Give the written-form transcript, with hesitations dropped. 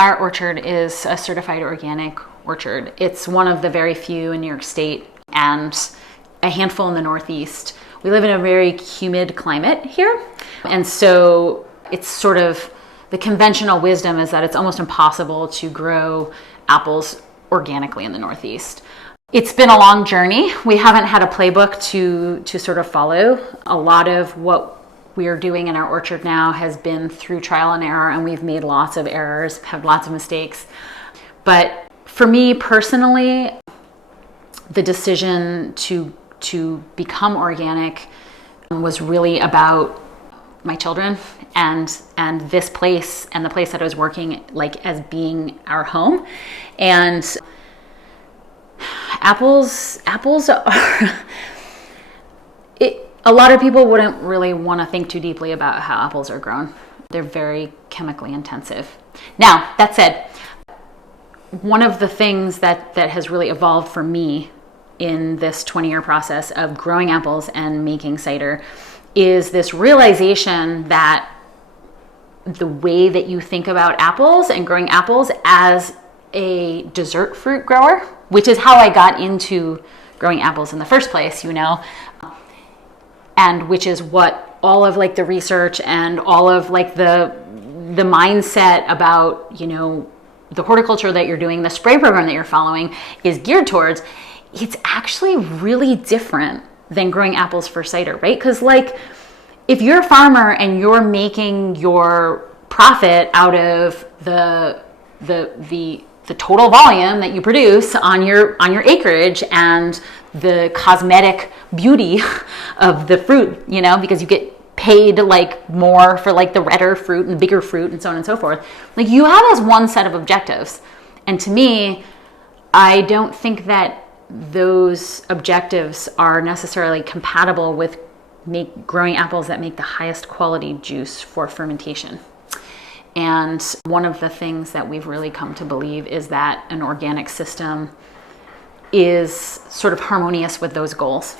Our orchard is a certified organic orchard. It's one of the very few in New York State and a handful in the Northeast. We live in a very humid climate here. And so it's sort of the conventional wisdom is that it's almost impossible to grow apples organically in the Northeast. It's been a long journey. We haven't had a playbook to sort of follow. A lot of what we are doing in our orchard now has been through trial and error, and we've made lots of errors, had lots of mistakes. But for me personally, the decision to become organic was really about my children and this place and the place that I was working like as being our home. And apples are a lot of people wouldn't really want to think too deeply about how apples are grown. They're very chemically intensive. Now, that said, one of the things that has really evolved for me in this 20-year process of growing apples and making cider is this realization that the way that you think about apples and growing apples as a dessert fruit grower, which is how I got into growing apples in the first place, and which is what all of like the research and all of like the mindset about, the horticulture that you're doing, the spray program that you're following is geared towards. It's actually really different than growing apples for cider, right? Because like if you're a farmer and you're making your profit out of the total volume that you produce on your acreage and the cosmetic beauty of the fruit, because you get paid like more for like the redder fruit and bigger fruit and so on and so forth. Like you have as one set of objectives. And to me, I don't think that those objectives are necessarily compatible with growing apples that make the highest quality juice for fermentation. And one of the things that we've really come to believe is that an organic system is sort of harmonious with those goals.